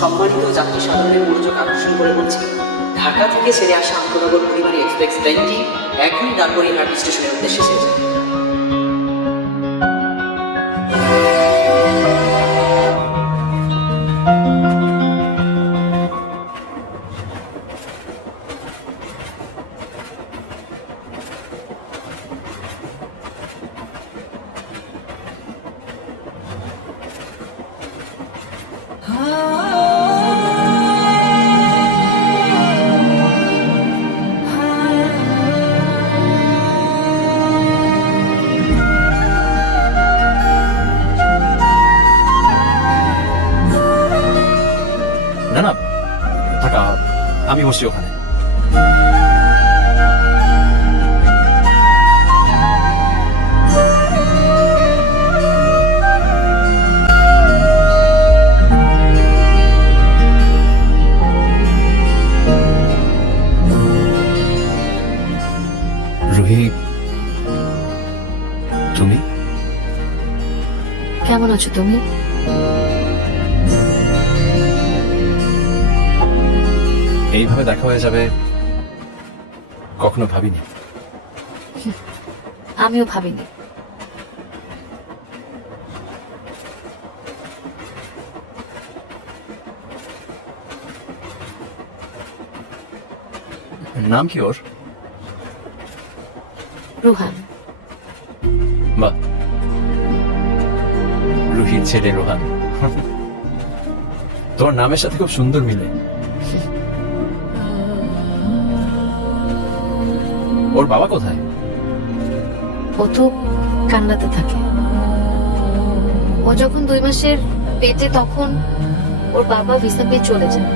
সম্মানিত যাত্রী সাধারণের মনোযোগ আকর্ষণ করে বলছি, ঢাকা থেকে ছেড়ে আসা আন্তনগর পরিবারী এক্সপ্রেস ট্রেনটি এখনই দারুড়িহাট স্টেশনের উদ্দেশ্যে ছেড়ে যাবে। না না থাকা, আমি বসছি ওখানে। রুহি, তুমি কেমন আছো তুমি? এইভাবে দেখা হয়ে যাবে কখনো ভাবিনি। আমিও ভাবিনি। নাম কি ওর? রুহান। বাহ, রুহির ছেলে রোহান। তোমার নামের সাথে খুব সুন্দর মিলে। ওর বাবা কোথায়? ও তো কান্নাতে থাকে। ও যখন 2 মাসের পেটে তখন ওর বাবা ভিসা পেয়ে চলে যায়।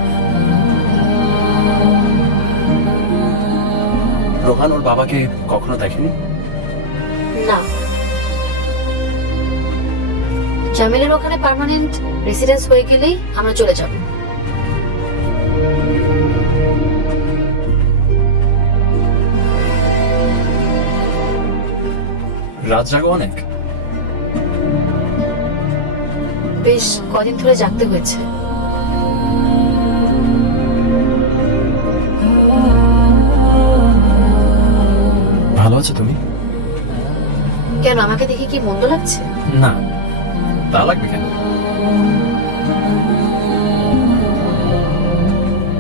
রোহান ওর বাবাকে কখনো দেখেনি? না, জামিলের ওখানে পার্মানেন্ট রেসিডেন্স হয়ে গেলেই আমরা চলে যাব। রাত জাগো অনেক? বেশ কদিন ধরে জাগতে হয়েছে। ভালো আছো তুমি? কেন, আমাকে দেখে কি মন্দ লাগছে? না, তা লাগবে কেন?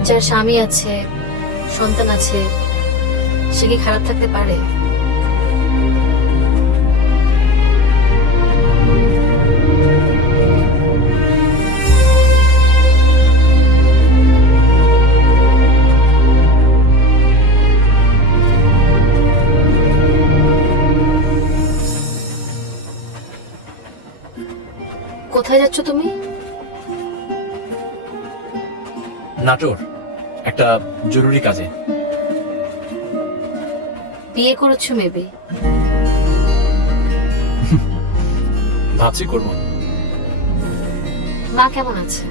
যার স্বামী আছে, সন্তান আছে, সে কি খারাপ থাকতে পারে? কোথায় যাচ্ছ তুমি? নাটোর, একটা জরুরি কাজে। বিয়ে করেছো মেবি? ভাবছি করব। মা কেমন আছে?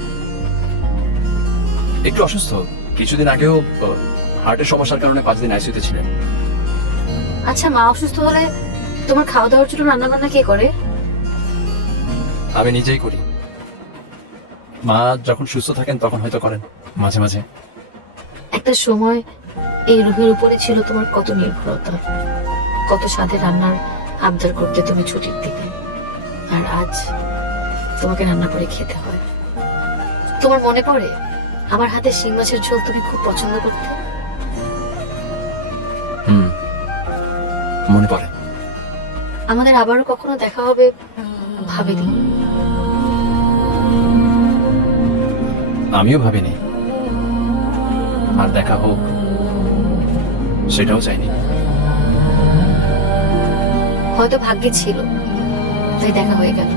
একটু অসুস্থ, কিছুদিন আগেও হার্টের সমস্যার কারণে 5 দিন আইসিইউতে ছিলেন। আচ্ছা, মা অসুস্থ হলে তোমার খাওয়া দাওয়ার জন্য রান্না বান্না কে করে? আমি নিজেই করি। মা যখন সুস্থ থাকেন তখন হয়তো করেন মাঝে মাঝে। একটা সময় এই রুহের উপরে ছিল তোমার কত নির্ভরতা, কত স্বাদের রান্নার আবদার করতে তুমি ছুটির দিনে, আর আজ তোমাকে রান্না করে খেতে হয়। তোমার মনে পড়ে আমার হাতে শিং মাছের ঝোল তুমি খুব পছন্দ করতে? মনে পড়ে। আমাদের আবারও কখনো দেখা হবে ভাবিনি। আমিও ভাবিনি আর দেখা হোক সেটাও চাইনি। হয়তো ভাগ্যে ছিল তাই দেখা হয়ে গেল।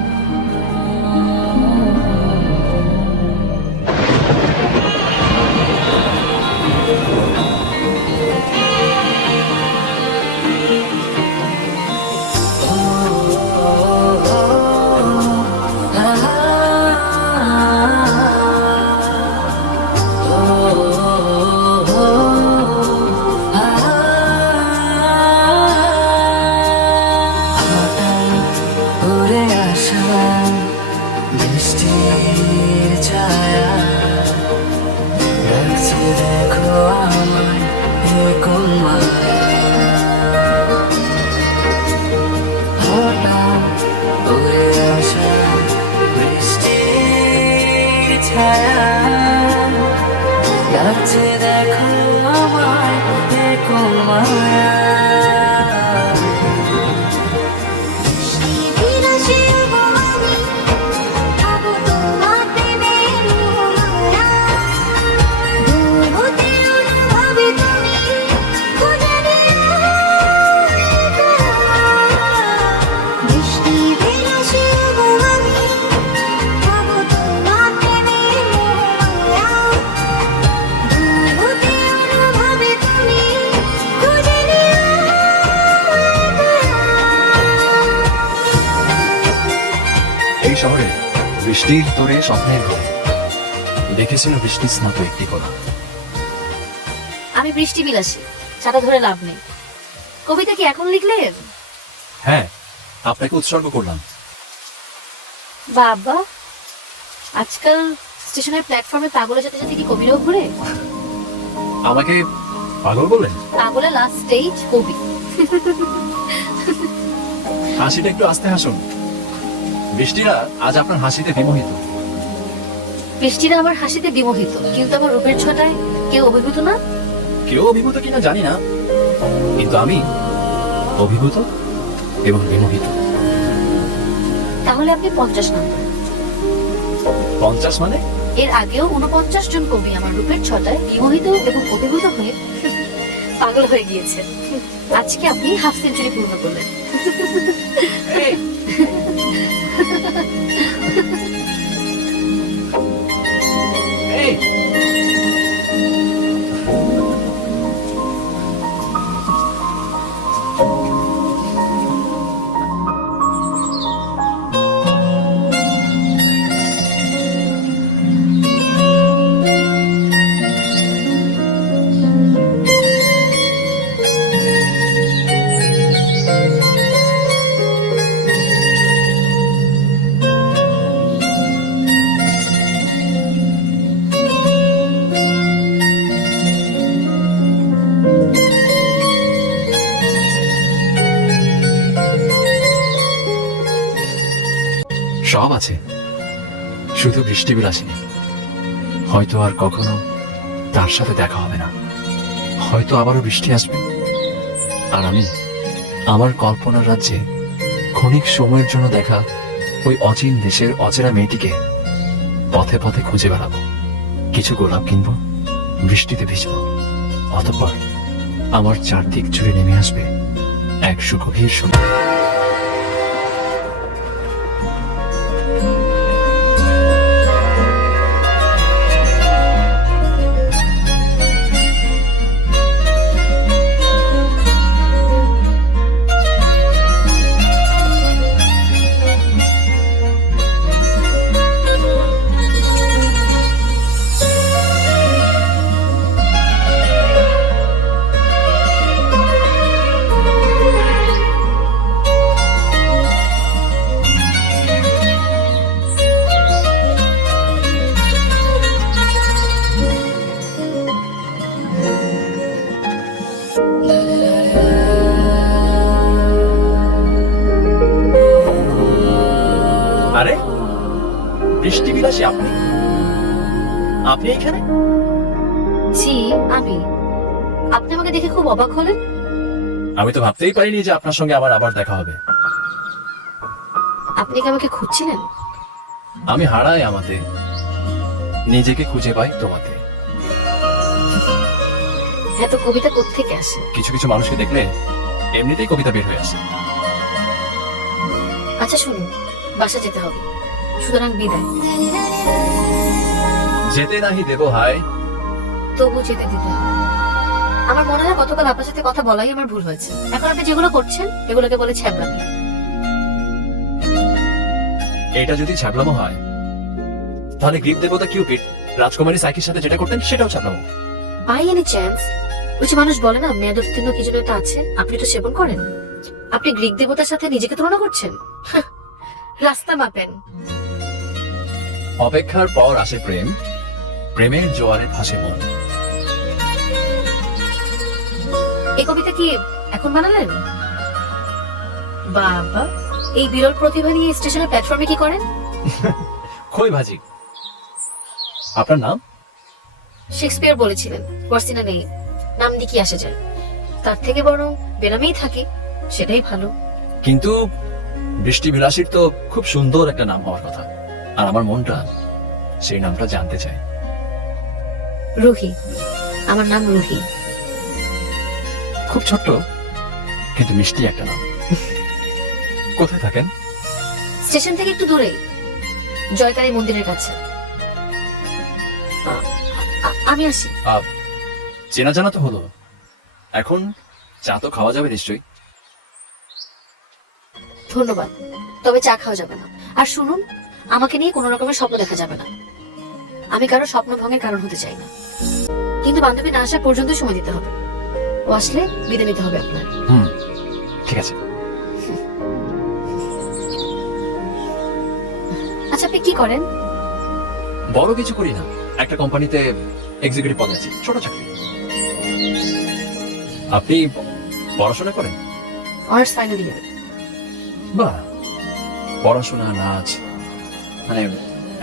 উড়ে আসা বৃষ্টির তোরে স্বপ্নের ঘরে দেখেছিল বৃষ্টি স্নাত একটি কোনা। আমি বৃষ্টি বিলাসী, ছাতা ধরে লাভ নেই। কবিতা কি এখন লিখলেন? হ্যাঁ, আপনাকে উৎসর্গ করলাম। বাবা, আজকাল স্টেশনের প্ল্যাটফর্মে পাগলের সাথে সাথে কি কবিরাও ঘুরে? আমাকে পাগল বললেন? পাগলের লাস্ট স্টেজ কবি। হাসিটা একটু আস্তে হাসুন। বৃষ্টিরা আজ আপনার হাসিতে বিমোহিত। বৃষ্টিরা আমার হাসিতে বিমোহিত, কিন্তু আমার রূপের ছটায় কেউ অভিভূত না। কেউ অভিভূত কিনা জানি না, কিন্তু আমি অভিভূত এবং বিমোহিত। তাহলে আপনি 50 নম্বর। 50 মানে? এর আগেও 49 জন কবি আমার রূপের ছটায় বিমোহিত এবং অভিভূত হয়ে পাগল হয়ে গিয়েছে। আজকে আপনি হাফ সেঞ্চুরি পূর্ণ করলেন। এই, এই, সব আছে, শুধু বৃষ্টি বিলাসী নেই। হয়তো আর কখনো তার সাথে দেখা হবে না, হয়তো আবারও বৃষ্টি আসবে, আর আমি আমার কল্পনার রাজ্যে ক্ষণিক সময়ের জন্য দেখা ওই অচিন দেশের অচেনা মেয়েটিকে পথে পথে খুঁজে বেড়াবো। কিছু গোলাপ কিনবো, বৃষ্টিতে ভিজবো, অতঃপর আমার চারদিক জুড়ে নেমে আসবে এক সুগভীর সময়। আরে, বৃষ্টি বিলাসী আপনি? আপনি এখানে? জি, আমি। আপনি আমাকে দেখে খুব অবাক হলেন। আমি তো ভাবতেই পারিনি যে আপনার সঙ্গে আমার আবার দেখা হবে। আপনি কি আমাকে খুঁজছিলেন? আমি হারাই আমাতে, নিজেকে খুঁজে পাই তোমাতে। এত কবিতা কোত্থেকে আসে? কিছু কিছু মানুষকে দেখলে এমনিতেই কবিতা বের হয়ে আসে। আচ্ছা শুনুন, বাসা যেতে হবে, সুতরাং বিদায়। যেতে নাহি দেব হায়, তবু যেতে দিতে হবে। আমার মনে হয় গতকাল আপনার সাথে কথা বলাই আমার ভুল হয়েছে। এখন আপনি যেগুলো করছেন এগুলোকে বলে ছ্যাবলামি। এটা যদি ছাগলামো হয়, তাহলে গ্রীক দেবতা কিউপিড রাজকুমারী সাইকির সাথে যেটা করতেন সেটাও ছাগলামো। বাই এনি চান্স ওই যে মানুষ বলে না মেয়াদ উত্তীর্ণ কি যেন একটা আছে, আপনি তো সেবন করেন। আপনি গ্রিক দেবতার সাথে নিজেকে তুলনা করছেন। রাস্তা মাপেন। অপেক্ষার পর আসে প্রেম, প্রেমের জোয়ারে ভাসে মন। এই কবিতা কি এখন বানালেন? বাবা, এই বিরল প্রতিভা নিয়ে স্টেশনের প্ল্যাটফর্মে কি করেন? খই ভাজি। আপনার নাম? শেক্সপিয়ার বলেছিলেন ওয়ার্সিনা নেই, নাম দিয়ে কি আসে যায়, তার থেকে বরং বেনামেই থাকে, সেটাই ভালো। কিন্তু বৃষ্টি বিলাসীর তো খুব সুন্দর একটা নাম হওয়ার কথা, আর আমার মনটা সেই নামটা জানতে চায়। রুহি, আমার নাম রুহি। খুব ছোট্ট কিন্তু মিষ্টি একটা নাম। কোথায় থাকেন? স্টেশন থেকে একটু দূরেই, জয়কালী মন্দিরের কাছে। আমি আসি। চেনা জানা তো হলো, এখন চা তো খাওয়া যাবে নিশ্চয়ই। ধন্যবাদ, তবে চা খাওয়া যাবে না। আর শুনুন, আমাকে নিয়ে কোনো রকমের স্বপ্ন দেখা যাবে না। আমি কারো স্বপ্ন ভঙ্গের কারণ হতে চাই না। কিন্তু বান্ধবী না আসা পর্যন্ত সময় দিতে হবে। ও আসলে বিদায় নিতে হবে আপনার। ঠিক আছে। আচ্ছা, আপনি কি করেন? বড় কিছু করি না, একটা কোম্পানিতে এক্সিকিউটিভ পদে আছি, ছোট চাকরি। আপনি পড়াশোনা করেন? Honours final year. বাহ, পড়াশোনা, নাচ, মানে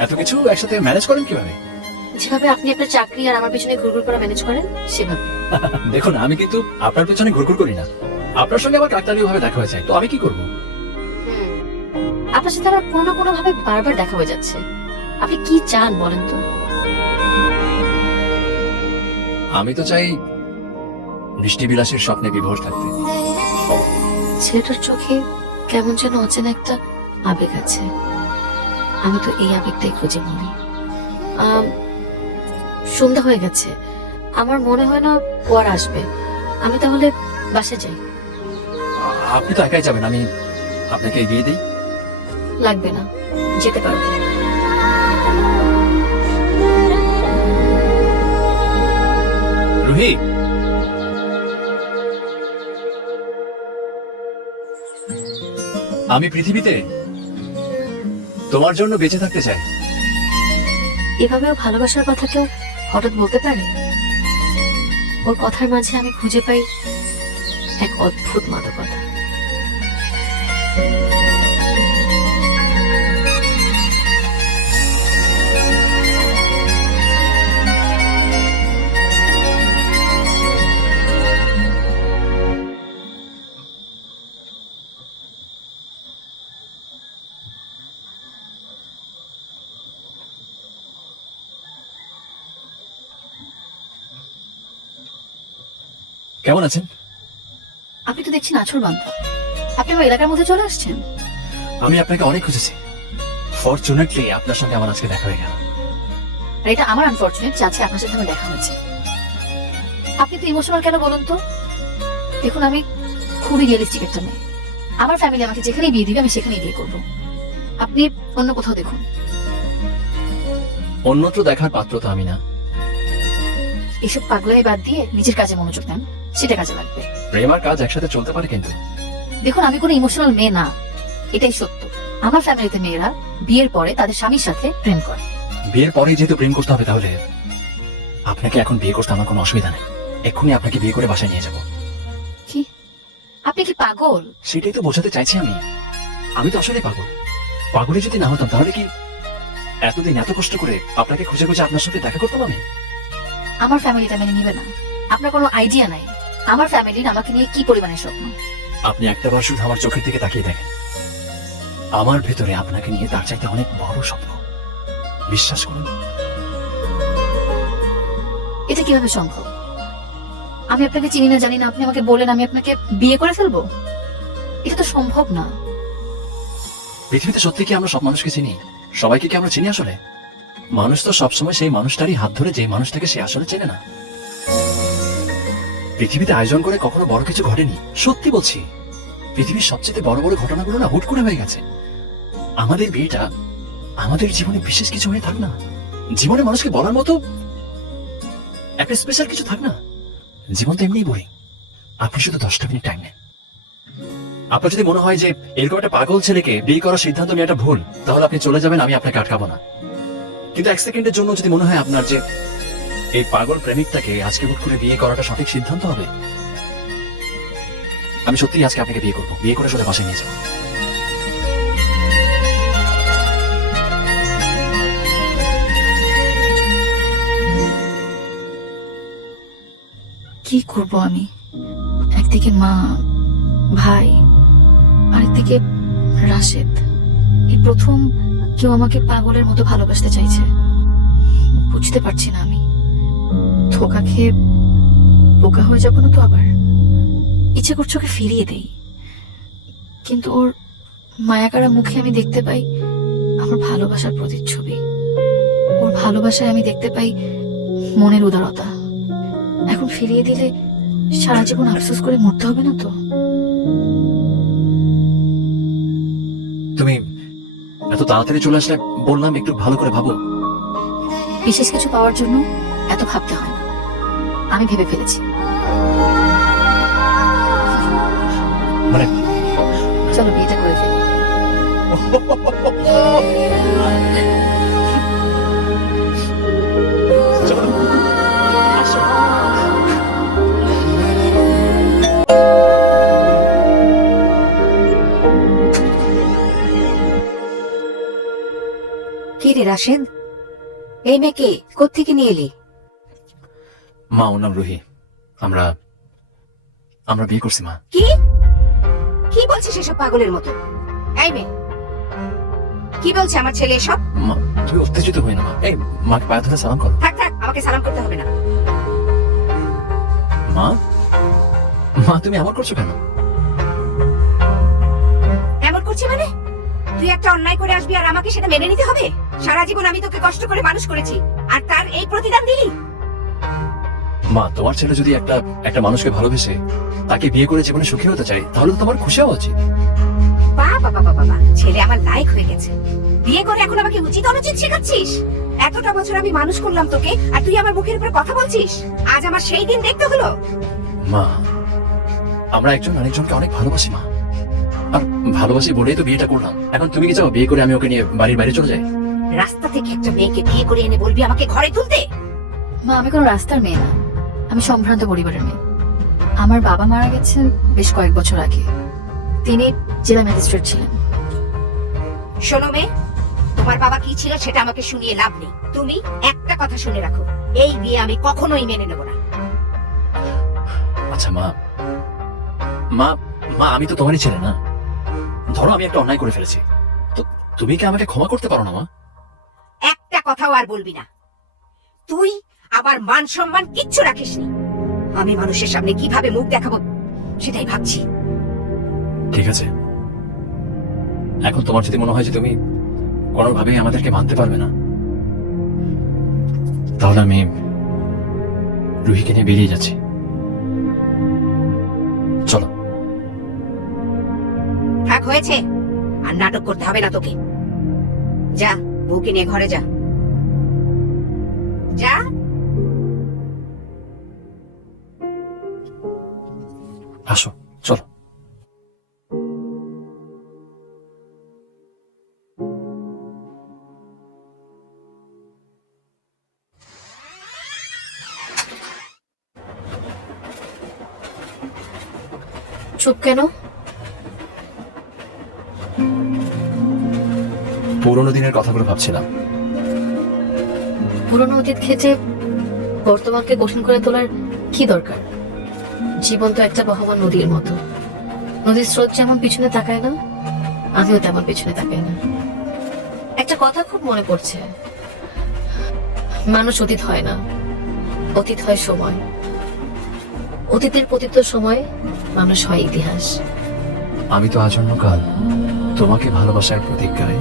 এত কিছু একসাথে ম্যানেজ করেন কিভাবে? যেভাবে আপনি আপনার চাকরি আর আমার পিছনে ঘুরঘুর করে ম্যানেজ করেন সেভাবে। দেখুন, আমি কিন্তু আপনার পেছনে ঘুরঘুর করি না। আপনার সঙ্গে আমার কাকতালীয় ভাবে দেখা হয়েছে, তো আমি কি করব? আপনার সাথে আমার কোনো না কোনো ভাবে বারবার দেখা হয়ে যাচ্ছে। আপনি কি চান বলেন তো? আমি তো চাই বৃষ্টি বিলাসের স্বপ্নে বিভোর থাকতে। ছেলেটার চোখে কেমন যেন অচেনা একটা আবেগ আছে। আমি তো এই আবেগটাই খুঁজে মরি। সন্ধ্যা হয়ে গেছে, আমার মনে হয় না ও আর আসবে। আমি তাহলে বাসে যাই। আপনি তো একাই যাবেন, আমি আপনাকে এগিয়ে দিই। লাগবে না, যেতে পারবে। রুহি, আমি পৃথিবীতে তোমার জন্য বেঁচে থাকতে চাই। এভাবেও ভালোবাসার কথা কেউ হঠাৎ বলতে পারে? ওর কথার মাঝে আমি খুঁজে পাই এক অদ্ভুত মাদকতা। কেমন আছেন? আপনি তো দেখছি নাছর বান্ধব। আপনি আমার এলাকার মধ্যে চলে আসছেন। আমি আপনাকে অনেক খুঁজেছি, ফরচুনেটলি আপনার সঙ্গে আমার আজকে দেখা হয়ে গেল। আর এটা আমার আনফরচুনেট যে আজকে আপনার সাথে আমার দেখা হয়েছে। আপনি তো ইমোশনাল কেন বলুন তো? দেখুন, আমি খুবই রিয়েলিস্টিক একটা মেয়ে। আমার ফ্যামিলি আমাকে যেখানেই বিয়ে দিবে আমি সেখানেই বিয়ে করব। আপনি অন্য কোথাও দেখুন। অন্যত্র দেখার পাত্র তো আমি না। এসব পাগলামি বাদ দিয়ে নিজের কাজে মনোযোগ দেন, সেটা কাজে লাগবে। প্রেম আর কাজ একসাথে চলতে পারে কিন্তু। দেখুন, আমি কোনো ইমোশনাল মেয়ে না, এটাই সত্য। আমার ফ্যামিলিতে মেয়েরা বিয়ের পরে তাদের স্বামীর সাথে প্রেম করে। বিয়ের পরে যেহেতু প্রেম করতে হবে, তাহলে আপনাকে এখন বিয়ে করতে আমার কোনো অসুবিধা নেই। এক্ষুনি আপনাকে বিয়ে করে বাসায় নিয়ে যাব। কি? আপনি কি পাগল? সেটাই তো বোঝাতে চাইছি আমি। আমি তো আসলে পাগল। পাগলে যদি না হতাম তাহলে কি এতদিন এত কষ্ট করে আপনাকে খুঁজে খুঁজে আপনার সঙ্গে দেখা করতাম আমি? আমার ফ্যামিলিটা মেনে নিবে না। আপনার কোনো আইডিয়া নাই আমার ফ্যামিলির আমাকে নিয়ে কি পরিমাণের স্বপ্ন। আপনি একটাবার শুধু আমার চোখের দিকে তাকিয়ে দেখেন। আমার ভেতরে আপনাকে নিয়ে তার চাইতে অনেক বড় স্বপ্ন। বিশ্বাস করুন। এটা কিভাবে সম্ভব? আমি আপনাকে চিনি না, জানি না, আপনি আমাকে বলেন আমি আপনাকে বিয়ে করে ফেলবো? এটা তো সম্ভব না। পৃথিবীতে সত্যি কি আমরা সব মানুষকে চিনি? সবাইকে কি আমরা চিনি আসলে? মানুষ তো সবসময় সেই মানুষটারই হাত ধরে যে মানুষটাকে সে আসলে চেনে না। পৃথিবীতে আয়োজন করে কখনো বড় কিছু ঘটেনি, সত্যি বলছি। পৃথিবীর সবচেয়ে বড় বড় ঘটনাগুলো না হুট করে হয়ে গেছে। আমাদের বিয়েটা আমাদের জীবনে বিশেষ কিছু হয়ে থাক না। জীবনে মানুষকে বলার মতো একটা স্পেশাল কিছু থাক না। জীবন তো এমনিই বোরিং। আপনি শুধু 10টা মিনিট টাইম নেন। আপনার যদি মনে হয় যে এরকম একটা পাগল ছেলেকে বিয়ে করার সিদ্ধান্ত নেওয়াটা ভুল, তাহলে আপনি চলে যাবেন, আমি আপনাকে আটকাবো না। কিন্তু 1 সেকেন্ডের জন্য যদি মনে হয় আপনার যে এই পাগল প্রেমিকটাকে আজকে হুট করে বিয়ে করাটা সঠিক সিদ্ধান্ত হবে, আমি সত্যিই আজকে আপনাকে বিয়ে করবো। বিয়ে করে সোজা বাসায় নিয়ে যাবো। কি করব আমি? একদিকে মা, ভাই, আরেকদিকে রাশেদ। এই প্রথম কেউ আমাকে পাগলের মতো ভালোবাসতে চাইছে। বুঝতে পারছি না আমি ধোকা খেয়ে বোকা হয়ে যাবো না তো আবার? ইচ্ছে করছে ওকে ফিরিয়ে দেই, কিন্তু ওর মায়াকারা মুখে আমি দেখতে পাই আমার ভালোবাসার প্রতিচ্ছবি। ওর ভালোবাসায় আমি দেখতে পাই মনের উদারতা। এখন ফিরিয়ে দিলে সারা জীবন আফসোস করে মরতে হবে না তো? তুমি এত এত তাড়াতাড়ি চলে আসলে বললাম একটু ভালো করে ভাবো। বিশেষ কিছু পাওয়ার জন্য এত ভাবতে হয় না, আমি ভেবে ফেলেছি। মানে চলো বিয়েটা করে ফেলি। চলো, আসো। কি রে রাশেদ, এই মেয়েকে কোত্থেকে নিয়ে এলি? মা, ওর নাম রুহি। আমরা আমরা বিয়ে করছি মা। কি কি বলছিস এসব পাগলের মতো? এই মেয়ে, কি বলছে আমার ছেলে এসব? মা, তুমি উত্তেজিত হই না মা। এই, মাকে পায়ে ধরে সালাম করো। থাক থাক, আমাকে সালাম করতে হবে না। মা, মা তুমি এমন করছো কেন? এমন করছি মানে? তুই একটা অন্যায় করে আসবি আর আমাকে সেটা মেনে নিতে হবে? সারা জীবন আমি তোকে কষ্ট করে মানুষ করেছি, আর তার এই প্রতিদান দিলি? মা, তোমার ছেলে যদি একটা মানুষকে ভালোবেসে তাকে বিয়ে করে জীবনে সুখী হতে চায়, তাহলে তো তোমার খুশি হওয়া উচিত। বাবা বাবা বাবা, ছেলে আমার লাইক হয়ে গেছে। বিয়ে করে এখন আমাকে উচিত অনুচিত শেখাচ্ছিস? এতটা বছর আমি মানুষ করলাম তোকে, আর তুই আমার মুখের উপর কথা বলছিস? আজ আমার সেই দিন দেখতে হলো। মা, আমরা একজন আরেকজনকে অনেক ভালোবাসি মা, আর ভালোবাসি বলেই তো বিয়েটা করলাম। এখন তুমি কি চাও বিয়ে করে আমি ওকে নিয়ে বাড়ির বাইরে চলে যাই? রাস্তা থেকে একটা মেয়েকে বিয়ে করে এনে বলবি আমাকে ঘরে তুলতে? মা, আমি কোনো রাস্তার মেয়ে না, আমি সম্ভ্রান্ত পরিবারের মেয়ে। আমার বাবা মারা গেছেন বেশ কয়েক বছর আগে। তিনি জেলা ম্যাজিস্ট্রেট ছিলেন। শোনো মেয়ে, তোমার বাবা কি ছিল সেটা আমাকে শুনিয়ে লাভ নেই। তুমি একটা কথা শুনে রাখো, এই বিয়ে আমি কখনোই মেনে নেব না। আচ্ছা মা, মা মা আমি তো তোমারই ছেলে না। ধরো আমি একটা অন্যায় করে ফেলেছি, তো তুমি কি আমাকে ক্ষমা করতে পারো না মা? একটা কথাও আর বলবি না। তুই আবার মান সম্মান কিচ্ছু রাখিসনি। আমি মানুষের সামনে কিভাবে মুখ দেখাবো সেটাই ভাবছি। ঠিক আছে, এখন তোমার যদি মনে হয় যে তুমি কোনোভাবেই আমাদেরকে মানতে পারবে না, তাহলে আমি রুহিকে নিয়ে বেরিয়ে যাচ্ছি। চলো। থাক, হয়েছে। আর নাটক করতে হবে না তোকে। যা, বউকে নিয়ে ঘরে যা। যা। আসো, চলো। চুপ কেন? পুরোনো দিনের কথাগুলো ভাবছিলাম। পুরনো অতীত খেটে বর্তমানকে কঠিন করে তোলার কি দরকার? জীবন তো একটা বহমান নদীর মতো। নদীর স্রোত যেমন পিছনে তাকায় না, আমিও তেমন পিছনে তাকাই না। একটা কথা খুব মনে পড়ছে, মানুষ অতীত হয় না, অতীত হয় সময়। অতীতের পতিত সময় মানুষ হয় ইতিহাস। আমি তো আজন্য কাল তোমাকে ভালোবাসার প্রতিজ্ঞায়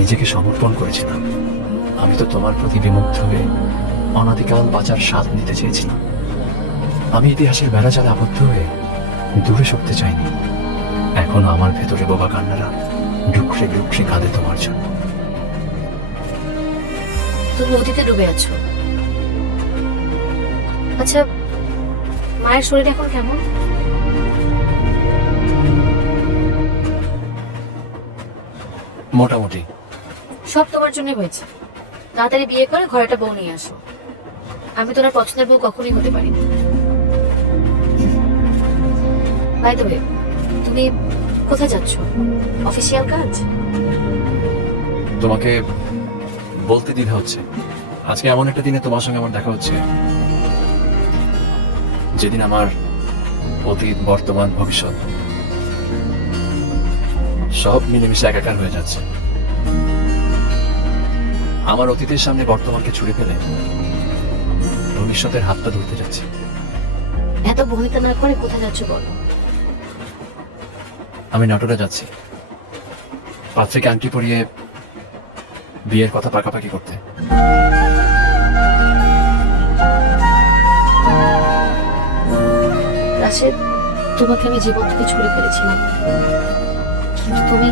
নিজেকে সমর্পণ করেছিলাম। আমি তো তোমার প্রতি বিমুগ্ধ হয়ে অনাদিকাল বাঁচার স্বাদ নিতে চেয়েছিলাম। আমি ইতিহাসের বেড়াজালে আবদ্ধ হয়ে দূরে সরতে চাইনি। এখন আমার ভেতরে বোবা কান্নারা ডুকরে ডুকরে কাঁদে তোমার জন্য। তুমি অতীতে ডুবে আছো। আচ্ছা, মায়ের শরীর এখন কেমন? মোটামুটি। সব তোমার জন্য হয়েছে। তাড়াতাড়ি বিয়ে করে ঘরে একটা বউ নিয়ে আসো। আমি তোমার পছন্দের বউ কখনোই হতে পারি না। বাই দ্য ওয়ে, তুমি কোথায় যাচ্ছ? অফিসিয়াল কাজ? তোমাকে বলতে দ্বিধা হচ্ছে, আজকে এমন একটা দিনে তোমার সঙ্গে আমার দেখা হচ্ছে যেদিন আমার অতীত, বর্তমান, ভবিষ্যৎ সব মিলেমিশে একাকার হয়ে যাচ্ছে। আমার অতীতের সামনে বর্তমানকে ছুড়ে ফেলে ভবিষ্যতের হাতটা ধরতে যাচ্ছে। এত বহিতা না করে কোথায় যাচ্ছ বলো? আমি নাটোরে যাচ্ছি, পাত্রীকে আংটি পরিয়ে বিয়ের কথা পাকাপাকি করতে। রাশেদ, তোমাকে আমি জীবন থেকে ছুড়ে ফেলেছিলাম, কিন্তু তুমি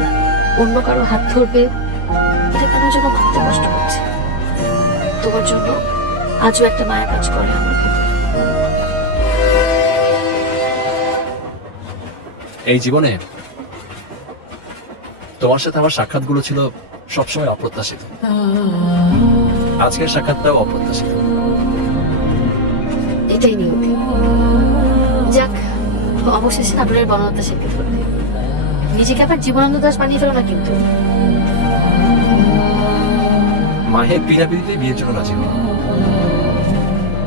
অন্য কারো হাত ধরবে এটা কেন যেন মানতে কষ্ট হচ্ছে। তোমার জন্য আজও একটা মায়া কাজ করে আমার ভেতরে। এই জীবনে তোমার সাথে আমার সাক্ষাৎগুলো ছিল সবসময় অপ্রত্যাশিত। আজকের সাক্ষাৎটাও অপ্রত্যাশিত। এটাই নিয়তি। যাক, অবশেষে আপনার বনলতা শিখতে ধরলে। নিজেকে আবার জীবনানন্দ দাস বানিয়ে ফেলো না কিন্তু। মায়ের পিড়াপিড়িতে বিয়ের জন্য রাজি হই।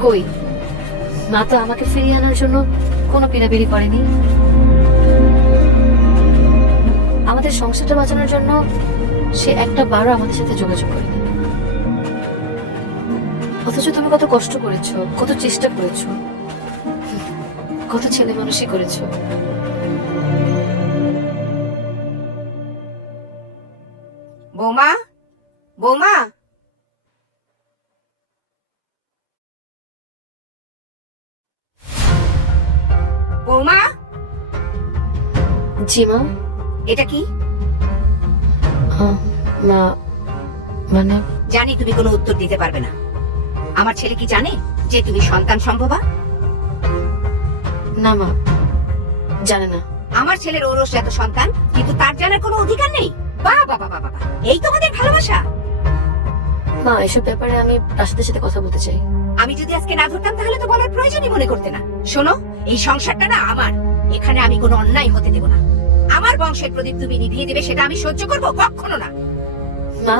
কই, মা তো আমাকে ফিরিয়ে আনার জন্য কোনো পিড়াপিড়ি করেনি। আমাদের সংসারটা বাঁচানোর জন্য সে একটা বারও আমাদের সাথে যোগাযোগ করেনি। অথচ তুমি কত কষ্ট করেছো, কত চেষ্টা করেছো, কত ছেলে মানুষই করেছো। বৌমা, বৌমা, বৌমা, জি মা। এটা কি? মা মানে জানি তুমি কোনো উত্তর দিতে পারবে না। আমার ছেলে কি জানে যে তুমি সন্তান সম্ভবা? না মা, জানে না। আমার ছেলের ওরস এত সন্তান, কিন্তু তার জানার কোনো অধিকার নেই। বাবা বাবা বাবা, এই তোমাদের ভালোবাসা? মা, এসব ব্যাপারে আমি রাশেদের সাথে কথা বলতে চাই। আমি যদি আজকে না ধরতাম তাহলে তো বলার প্রয়োজনই মনে করতে না। শোনো, এই সংসারটা না আমার, এখানে আমি কোনো অন্যায় হতে দেব না। আমার বংশের প্রদীপ তুমি নিভিয়ে দেবে সেটা আমি সহ্য করব কখনো না। মা,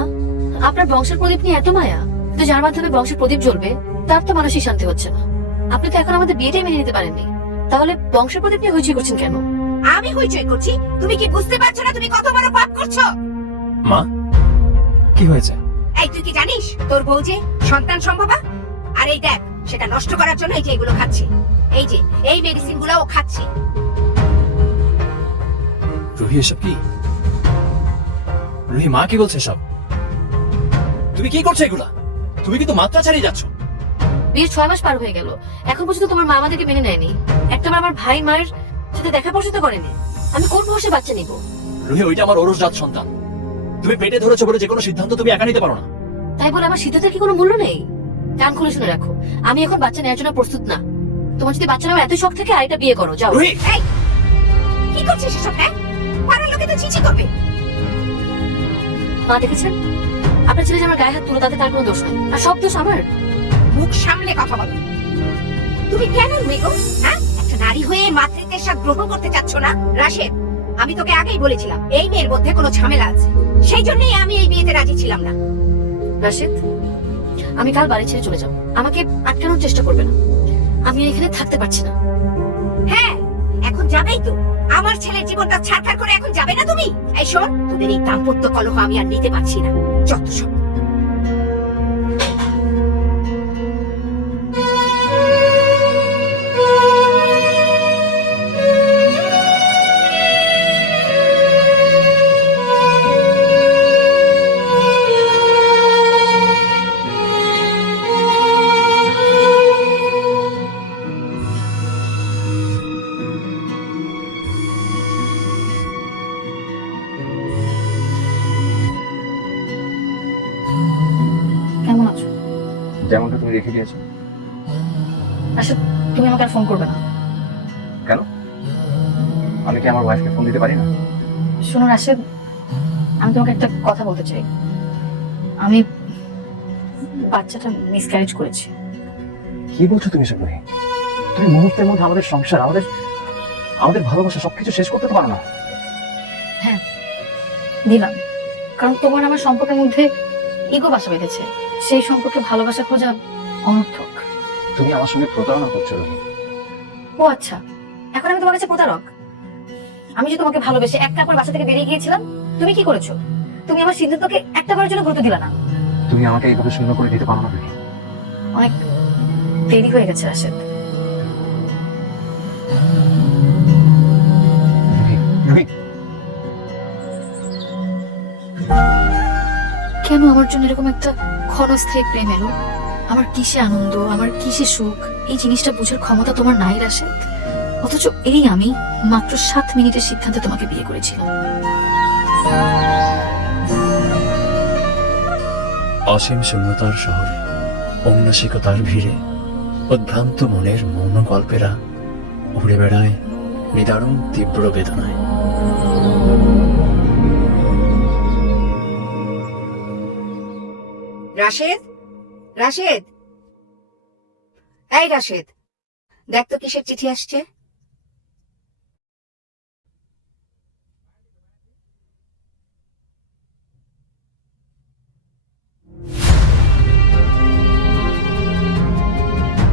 আপনার বংশের প্রদীপ নিয়ে এত মায়া, তো যার মাধ্যমে বংশের প্রদীপ জ্বলবে তার তো মানসিক শান্তি হচ্ছে না। আপনি তো এখন আমাদের বিয়েটাই মেনে নিতে পারেননি, তাহলে বংশের প্রদীপ নিয়ে হইচই করছেন কেন? আমি হইচই করছি? তুমি কি বুঝতে পারছো না তুমি কত বড় পাপ করছো? মা, কি হয়েছে? এই তুই কি জানিস তোর বউ যে সন্তান সম্ভবা? আর এই দেখ, সেটা নষ্ট করার জন্য এই যে এগুলো খাচ্ছে, এই যে এই মেডিসিন গুলো ও খাচ্ছে। রুহি, এসব কি? রুহি, মা কি বলছে সব? তুমি কি করছো এগুলা? তুমি কিন্তু মাত্রা ছাড়িয়ে যাচ্ছ। বিয়ের 6 মাস পার হয়ে গেল, এখন পর্যন্ত তোমার মা আমাদেরকে মেনে নেয়নি। একটাবার আমার ভাই মায়ের সাথে দেখা পর্যন্ত করেনি। আমি কোন বয়সে বাচ্চা নিব? রুহি, ওইটা আমার ওরসজাত সন্তান। তুমি পেটে ধরেছো বলে যে কোনো সিদ্ধান্ত তুমি একা নিতে পারো না। তাই বলে আমার সিদ্ধান্তের কি কোনো মূল্য নেই? কান খুলে শুনে রাখো, আমি এখন বাচ্চা নেওয়ার জন্য প্রস্তুত না। তোমার যদি বাচ্চা নেওয়ার এত শখ থাকে আরেকটা বিয়ে করো, যাও। রুহি, এই কি করছিস এসব? হ্যাঁ, পাড়ার লোকে তো চিচি করবে। মা, দেখেছেন আপনার ছেলে যে আমার গায়ে হাত তুলো, তাতে তার কোনো দোষ নাই, আর সব দোষ আমার। মুখ সামলে কথা বলো। তুমি কেন মেগো? হ্যাঁ, একটা নারী হয়ে মাতৃত্বের স্বাদ গ্রহণ করতে চাচ্ছ না? রাশেদ, আমি তোকে আগেই বলেছিলাম এই মেয়ের মধ্যে কোনো ঝামেলা আছে, সেই জন্যই আমি এই বিয়েতে রাজি ছিলাম না। রাশেদ, আমি কাল বাড়ি ছেড়ে চলে যাব। আমাকে আটকানোর চেষ্টা করবে না, আমি এখানে থাকতে পারছি না। হ্যাঁ, এখন যাবেই তো। আমার ছেলের জীবনটা ছাড়খাড় করে এখন যাবে না তুমি? এই শোন, তোদের এই দাম্পত্য কলহ আমি আর নিতে পারছি না। যত সব। কেমন আছো? যেমনটা তুমি রেখে দিয়েছো। রাশেদ, তুমি আমাকে আর ফোন করবে না। কেন? আমি কি আমার ওয়াইফকে ফোন দিতে পারি না? শোনো রাশেদ, আমি তোমাকে একটা কথা বলতে চাই। আমি বাচ্চাটা মিসক্যারেজ করেছি। কি বলছো তুমি সব? তুমি মুহূর্তের মধ্যে আমাদের সংসার, আমাদের ভালোবাসা সবকিছু শেষ করতে তো পারো না। হ্যাঁ, দিলাম, কারণ তোমার আমার সম্পর্কের মধ্যে ইগো বাসা বেঁধেছে। সেই সম্পর্কে ভালোবাসা খোঁজা অনর্থক। তুমি আমার সঙ্গে প্রতারণা করছো রোহি। ও আচ্ছা, এখন আমি তোমার কাছে প্রতারক? আমি যে তোমাকে ভালোবেসে এক কাপড় বাসা থেকে বেরিয়ে গিয়েছিলাম, তুমি কি করেছো? তুমি আমার সিদ্ধান্তকে একটা বারের জন্য গুরুত্ব দিলা না। তুমি আমাকে এইভাবে শূন্য করে দিতে পারো না রোহি। অনেক দেরি হয়ে গেছে রাশেদ। রোহি, কেন আমার জন্য এরকম একটা ক্ষণস্থায়ী প্রেম এলো? আমার কিসে আনন্দ, আমার কিসে সুখ, এই জিনিসটা বোঝার ক্ষমতা তোমার নাই রাশেদ। অথচ এই আমি মাত্র 7 মিনিটের সিদ্ধান্তে তোমাকে বিয়ে করেছিলাম। অসীম শূন্যতার শহরে ঔন্নসিকতার ভিড়ে উদ্ভ্রান্ত মনের মৌন গল্পেরা উড়ে বেড়ায় নিদারুণ তীব্র বেদনায়। রাশেদ, রাশেদ, এই রাশেদ, দেখ তো কিসের চিঠি আসছে।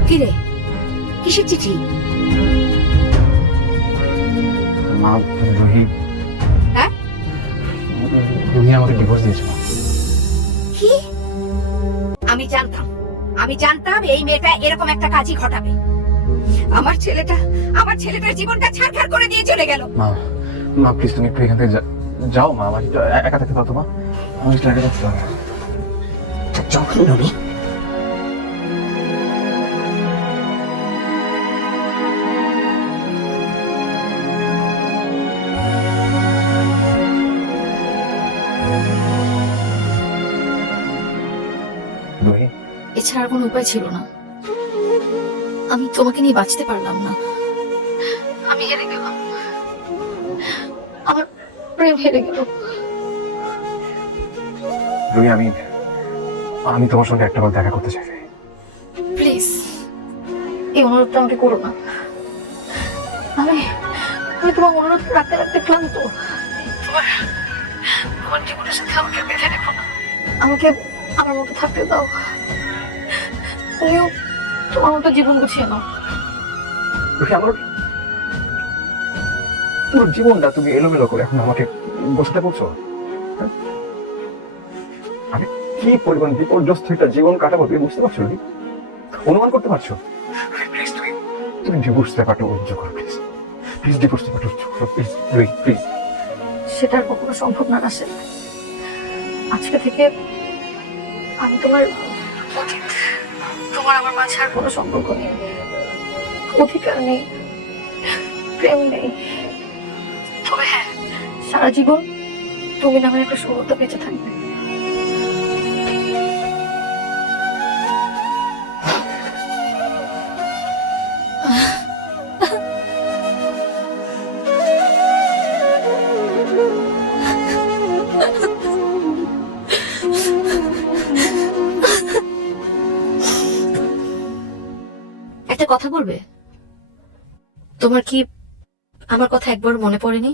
কিরে, কিসের চিঠি? মা, রুহি হ্যাঁ? রুহি আমাকে ডিভোর্স দিয়েছে মা। কি? আমি জানতাম এই মেয়েটা এরকম একটা কাজই ঘটাবে। আমার ছেলেটার জীবনটা ছারখার করে দিয়ে চলে গেল। মা, মা প্লিজ তুমি একটু এখান থেকে যাও মা, আমার একটু একা থাকতে দাও তো মা, আমি একটু একা থাকতে দাও। যখন আমি রুহি, এছাড়া আর কোনো উপায় ছিল না। আমি তোমাকে নিয়ে বাঁচতে পারলাম না। আমি হেরে গেলাম, আমার প্রেম হেরে গেল। রুহি, আমি তোমার সঙ্গে একটা বার দেখা করতে চাই। প্লিজ এই অনুরোধটা আমাকে করো না। আমি আমি তোমার অনুরোধ রাখতে রাখতে ক্লান্ত। তোমার জীবনের সাথে আমাকে বেঁধে রেখো না। আমাকে আমার মতো থাকতে দাও। তুমিও তোমার মতো জীবন গুছিয়ে নাও। রুহি, আমার পুরো জীবনটা তুমি এলোমেলো করে এখন আমাকে বোঝাতে বলছো? হ্যাঁ? আমি কি পরিমাণ বিপর্যস্ত একটা জীবন কাটাবো তুমি বুঝতে পারছো? রুহি, অনুমান করতে পারছো? প্লিজ তুমি ডিভোর্স ব্যাপারটা উজ্জ্ব করো, প্লিজ প্লিজ ডিভোর্স ব্যাপারটা উজ্জ্ব করো, প্লিজ রুহি, প্লিজ। সেটা আর কখনো সম্ভব না রাশেদ। আজকে থেকে আমি তোমার আমার মাঝে আর কোনো সম্পর্ক নেই, অধিকার নেই, প্রেম নেই। তবে হ্যাঁ, সারা জীবন তুমি নামের একটা সুরতা বেঁচে থাকবে। একটা কথা বলবে? তোমার কি আমার কথা একবার মনে পড়েনি?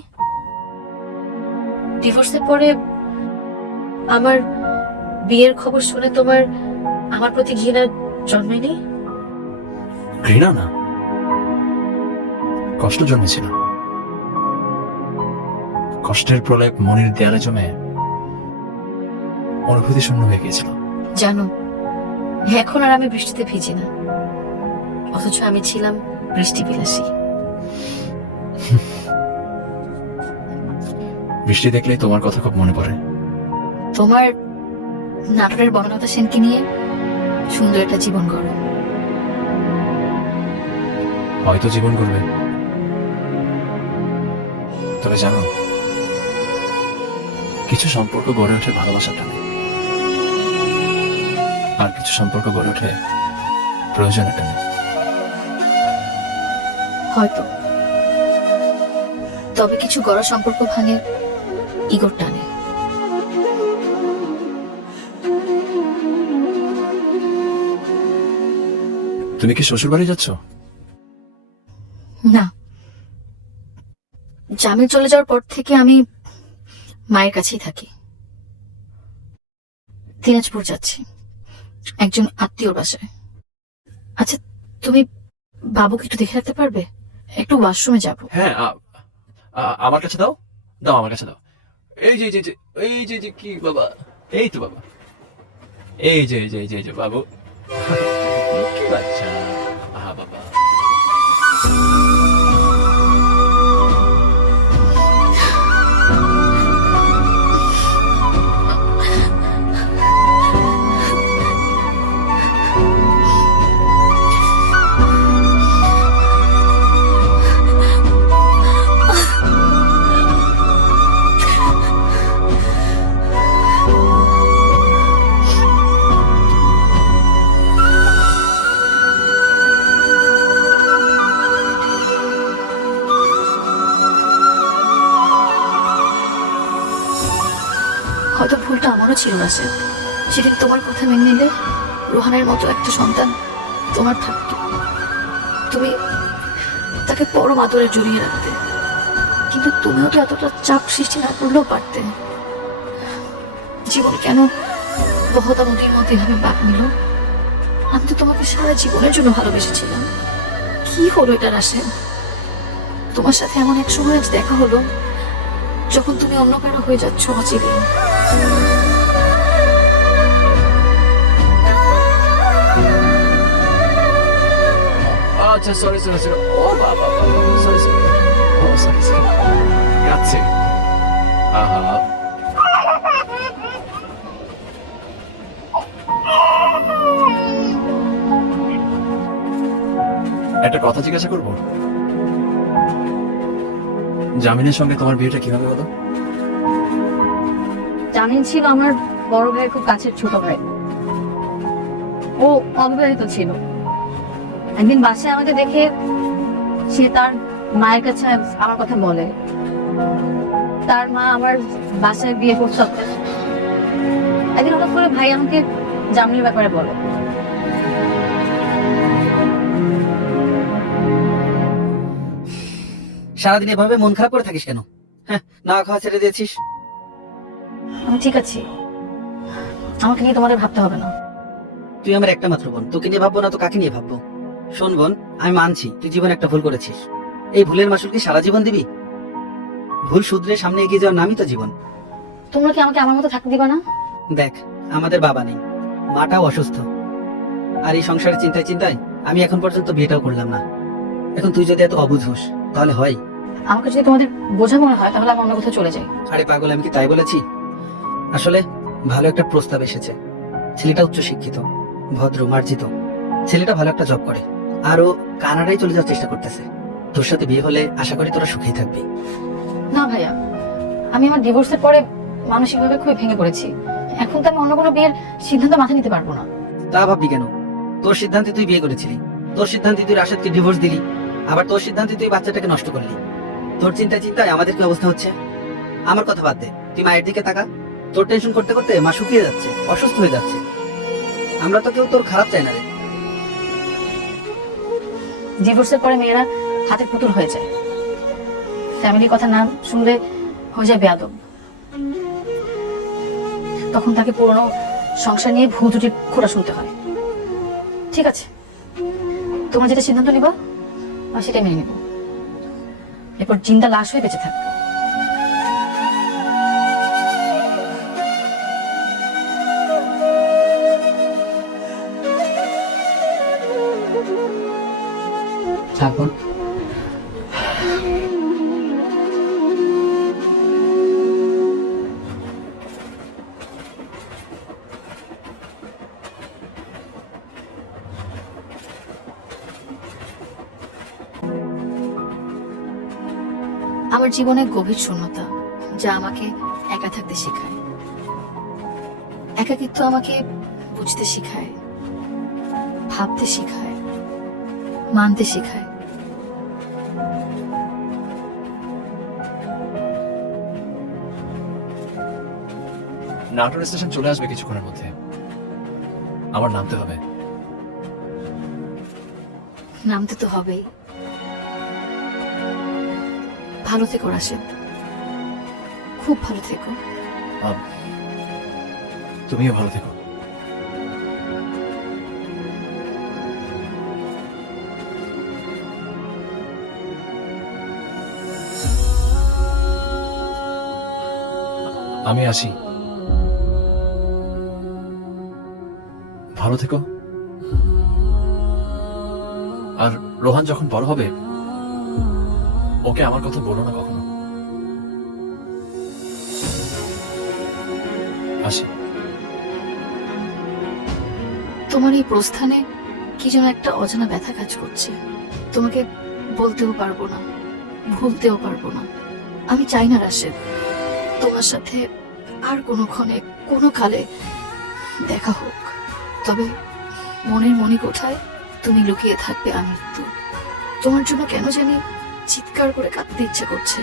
ডিভোর্সের পরে আমার বিয়ের খবর শুনে তোমার আমার প্রতি ঘৃণা জন্মেনি? ঘৃণা না, কষ্ট জন্মেছিল। কষ্টের প্রলেপ মনের দেয়ালে জমে অনুভূতি শূন্য হয়ে গিয়েছিল। জানো, এখন আর আমি বৃষ্টিতে ভিজি না, অথচ আমি ছিলাম বৃষ্টি বিলাসী। বৃষ্টি দেখলেই তোমার কথা খুব মনে পড়ে। তোমার নাটোরের বনলতা সেনকে নিয়ে সুন্দর একটা জীবন গড়ো। হয়তো জীবন করবে, তবে জানো, কিছু সম্পর্ক গড়ে ওঠে ভালোবাসার টানে, আর কিছু সম্পর্ক গড়ে ওঠে প্রয়োজনের টানে। হয়তো, তবে কিছু গড়া সম্পর্ক ভাঙে ইগোর টানে। তুমি কি শ্বশুর বাড়ি যাচ্ছ? না, জামিল চলে যাওয়ার পর থেকে আমি মায়ের কাছেই থাকি। দিনাজপুর যাচ্ছি একজন আত্মীয়র বাসায়। আচ্ছা, তুমি বাবুকে একটু দেখে রাখতে পারবে? একটু ওয়াশরুমে যাব। হ্যাঁ, আমার কাছে দাও, দাও আমার কাছে দাও। এই যে এই যে কি বাবা, এই তো বাবা, এই যে বাবু, কি বাচ্চা, আহা বাবা। হয়তো ভুলটা আমারও ছিল না সে। সেদিন তোমার কথা মেনে নিলে রোহানের মতো একটা সন্তান তোমার থাকতো, তুমি তাকে পরম আদরে জড়িয়ে রাখতে। কিন্তু তুমিও তো এতটা চাপ সৃষ্টি না করলেও পারতে। জীবন কেন বহতা নদীর মধ্যে এভাবে বাঁক নিল? আমি তো তোমাকে সারা জীবনের জন্য ভালোবেসেছিলাম। কি হলো এটা রাশেদ? তোমার সাথে এমন এক সময় আজ দেখা হলো যখন তুমি অন্য কারো হয়ে যাচ্ছ অচিরে। আচ্ছা সরি সরি সরি, ও বাবা সরি সরি, ও সরি সরি, কাছে আহা। একটা কথা জিজ্ঞাসা করবো? জামিনের সঙ্গে তোমার বিয়েটা কিভাবে হলো? জামিন ছিল আমার বড় ভাইয়ের খুব কাছের ছোট ভাই। ও অবিবাহিত ছিল। একদিন বাসায় আমাকে দেখে সে তার মায়ের কাছে আমার কথা বলে। তার মা আমার বাসায় বিয়ে করতে। একদিন হঠাৎ করে ভাই আমাকে জামিনের ব্যাপারে বলে। সারাদিন এভাবে মন খারাপ করে থাকিস কেন? হ্যাঁ, না খাওয়া ছেড়ে দিয়েছিস? আমি ঠিক আছি, আমাকে নিয়ে তোমাদের ভাবতে হবে না। তুই আমার একটা মাত্র বোন, তোকে নিয়ে ভাববো না তো কাকে নিয়ে ভাববো? শোন বোন, আমি মানছি তুই জীবনে একটা ভুল করেছিস। এই ভুলের মাসুল কি সারা জীবন দিবি? ভুল শুধরে সামনে এগিয়ে যাওয়ার নামই তো জীবন। তোমরা কি আমাকে আমার মতো থাকতে দিবা না? দেখ, আমাদের বাবা নেই, মাটাও অসুস্থ, আর এই সংসারের চিন্তায় চিন্তায় আমি এখন পর্যন্ত বিয়েটাও করলাম না। এখন তুই যদি এত অবুঝ হোস তাহলে হয়? আমাকে যদি তোমাদের বোঝা মনে হয় তাহলে আমি অন্য কোথাও চলে যাই। আরে পাগল, আমি কি তাই বলেছি? আসলে ভালো একটা প্রস্তাব এসেছে। ছেলেটা উচ্চ শিক্ষিত, ভদ্র, মার্জিত। ছেলেটা ভালো একটা জব করে, আর ও কানাডায় চলে যাওয়ার চেষ্টা করতেছে। তোর সাথে বিয়ে হলে আশা করি তোরা সুখেই থাকবি। না ভাইয়া, আমি আমার ডিভোর্সের পরে মানসিকভাবে খুবই ভেঙে পড়েছি। এখন তো আমি অন্য কোনো বিয়ের সিদ্ধান্ত মাথায় নিতে পারবো না। তা ভাববি কেন? তোর সিদ্ধান্তে তুই বিয়ে করেছিলি, তোর সিদ্ধান্তে তুই রাশেদকে ডিভোর্স দিলি, আবার তোর সিদ্ধান্তে তুই বাচ্চাটাকে নষ্ট করলি। তোর চিন্তায় চিন্তায় আমাদের কি অবস্থা হচ্ছে? আমার কথা বাদ দে, তুই মায়ের দিকে তাকা। তোর টেনশন করতে করতে মা শুকিয়ে যাচ্ছে, অসুস্থ হয়ে যাচ্ছে। আমরা তো কেউ তোর খারাপ চাই না রে। ডিভোর্সের পরে মেয়েরা হাতের পুতুল হয়ে যায়, ফ্যামিলির কথা না শুনলে হয়ে যায় বেয়াদব। তখন তাকে পুরনো সংসার নিয়ে ভুল ত্রুটির খোঁড়া শুনতে হয়। ঠিক আছে, তোমরা যেটা সিদ্ধান্ত নিবা আমি সেটাই মেনে নিব। এরপর জিন্দা লাশ হয়ে বেঁচে থাকবে। থাকুন। আমার জীবনে গভীর শূন্যতা, যা আমাকে একা থাকতে শেখায়। একাকিত্ব আমাকে বুঝতে শেখায়, ভাবতে শেখায়, মানতে শেখায়। নাটোর স্টেশন চলে আসবে কিছুক্ষণের মধ্যে, আমার নামতে হবে। নামতে তো হবেই। ভালো থেকো রাশেদ, খুব ভালো থেকো। তুমিও ভালো থেকো। আমি আসি, ভালো থেকো। আর রোহান যখন বড় হবে ওকে আমার কথা বলো না কখনো। আসি। তোমার এই প্রস্থানে কি যেন একটা অজানা ব্যথা কাজ করছে। তোমাকে বলতেও পারবো না, ভুলতেও পারবো না। আমি চাই না রাশেদ তোমার সাথে আর কোনোক্ষণে কোনো কালে দেখা হোক, তবে মনের মণিকোঠায় তুমি লুকিয়ে থাকবে আমৃত্যু। তোমার জন্য কেন জানি চিৎকার করে কাঁদতে ইচ্ছা করছে।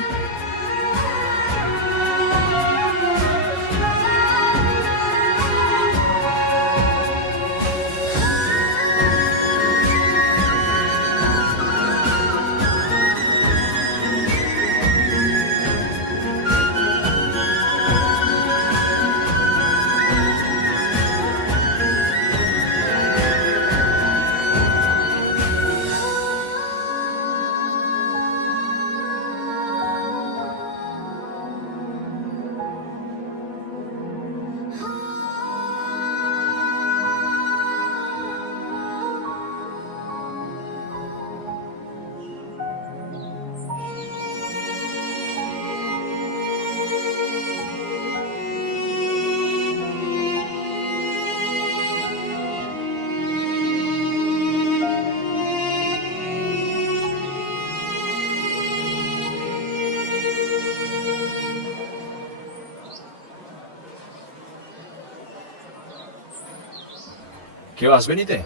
কেউ আসবে নিতে?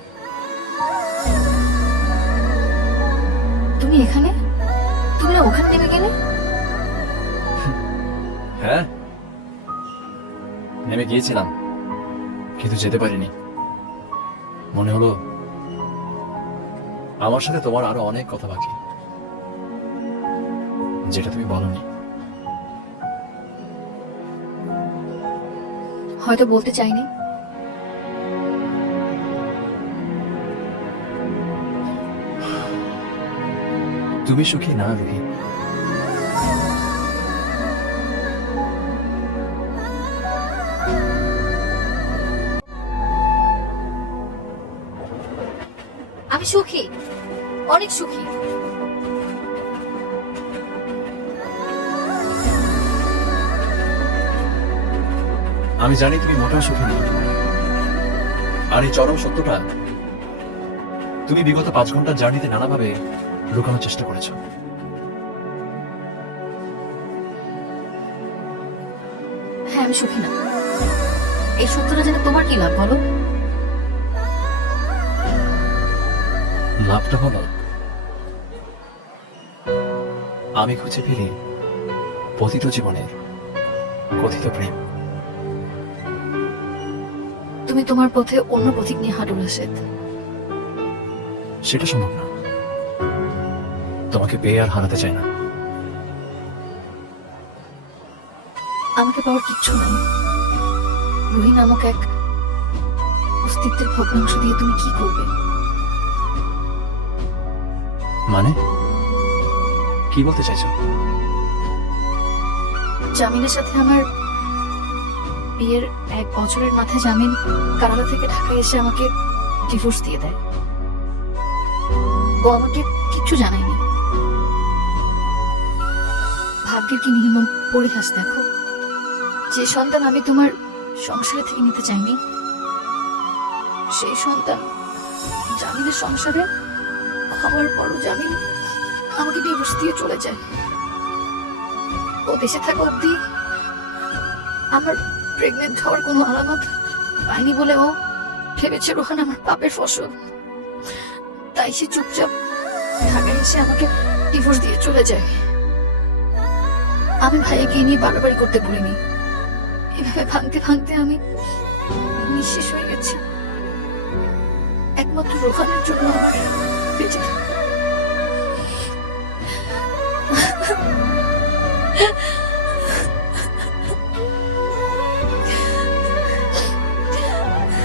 তুমি এখানে? তুমি না ওখানে নেমে গেলে? হ্যাঁ, নেমে গিয়েছিলাম, কিন্তু যেতে পারিনি। মনে হলো আমার সাথে তোমার আরো অনেক কথা বাকি, যেটা তুমি বলনি। হয়তো বলতে চাইনি। তুমি সুখী না রুহি? আমি সুখী, অনেক সুখী। আমি জানি তুমি মোটেও সুখী নও, আর এই চরম সত্যটা তুমি বিগত 5 ঘন্টার জার্নিতে নানাভাবে লুকানোর চেষ্টা করেছো। হ্যাঁ, আমি সুখী না। এই সত্যটা জেনে তোমার কি লাভ বলো? লাভটা হলো আমি খুঁজে ফিরি পতিত জীবনের কথিত প্রেম। তুমি তোমার পথে অন্য পথিক নিয়ে হাঁটো রাশেদ। সেটা সম্ভব না, তোমাকে পেয়ে আর হারাতে চাই না। আমাকে পাওয়ার কিচ্ছু নাই। রুহি নামক এক অস্তিত্বের ভগ্নাংশ দিয়ে তুমি কি করবে? মানে কি বলতে চাইছো? জামিনের সাথে আমার বিয়ের 1 বছরের মাথায় জামিন কানাডা থেকে ঢাকায় এসে আমাকে ডিভোর্স দিয়ে দেয়। ও আমাকে কিচ্ছু জানায়নি। ভাগ্যের কি নির্মম পরিহাস দেখো। যে সন্তান আমি তোমার সংসারে থেকে নিতে চাইনি, সেই সন্তান জামিনের সংসারে হওয়ার পরও জামিন আমাকে ডিভোর্স দিয়ে চলে যায়। ও দেশে থাকা অব্দি আমার প্রেগনেন্ট হওয়ার কোনো আলামত পাইনি বলে ও ভেবেছে রোহান আমার পাপের ফসল। তাই সে চুপচাপ ঢাকায় এসে আমাকে ডিভোর্স দিয়ে চলে যায়। আমি ভাইকে নিয়ে বাড়াবাড়ি করতে বলিনি। এভাবে ভাঙতে ভাঙতে আমি নিঃশেষ হয়ে গেছি। একমাত্র রোহানের জন্য আমার বেঁচে থাকা।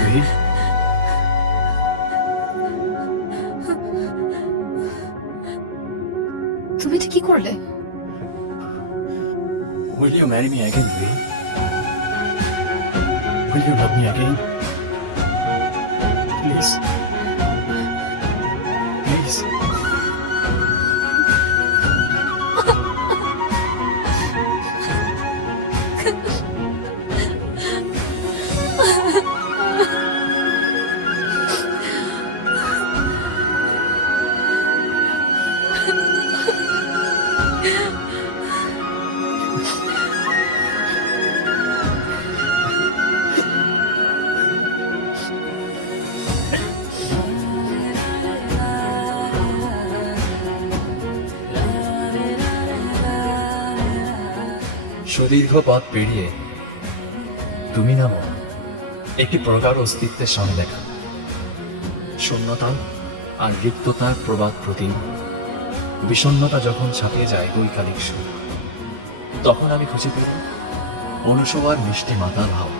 রুহি, তুমি এটা কি করলে? will you marry me again, Rui? Will you love me again? Please. Please. সুদীর্ঘ পথ পেরিয়ে তুমি নামো একটি প্রগাঢ় অস্তিত্বের সামনে দেখা। শূন্যতা আর রিক্ততার প্রবাদ প্রতিম, বিষণ্ণতা যখন ছাপিয়ে যায় বৈকালিক সুখ, তখন আমি খুঁজে পেলাম অনুসবার মিষ্টি মাতার ভাব।